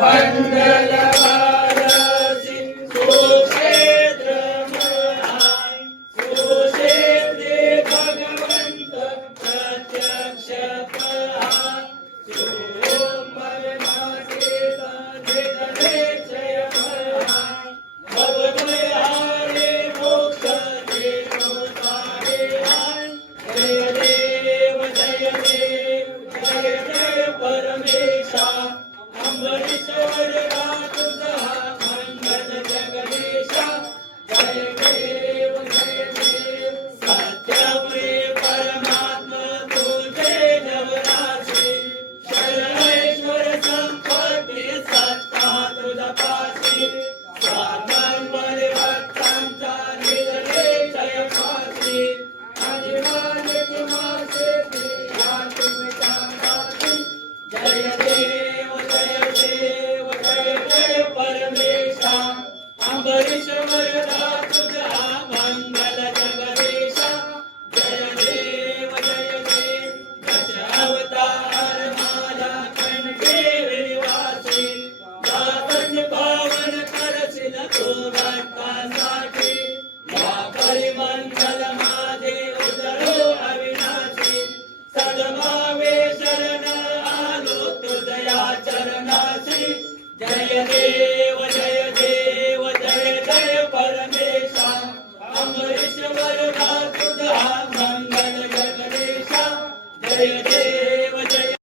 मंगल वारसी सुक्षेत्र महान सुक्षेत्रे भगवंत प्रत्यक्ष पहा सूर्योमय मासे जय जय महान भवभय हारे मोक्ष देव तारे जय देव जय देव जय जय परमेशा अंबरीश्वर तुझा मंगल जगदीशा जय देव सत्यप्रिय परमात्मा तुझे नवराशी शरणेश्वर संपत्ती सत्ता तुझा पाशी स्वातंत्र्य भक्तांचा निधने जय पाशी अनिवार्य मासे प्रिया तुमच्या पाशी जय देव जय जय परमेशा अंबरीश्वर तुझा मंगल जगदीशा जय देव दश अवतार माझा कंठे निवासी दासन पावन करशील तू भक्तांसाठी या परिमंगल माझे उजळो अविनाशी सदमावे शरण आलो तुझया चरणाशी जय देव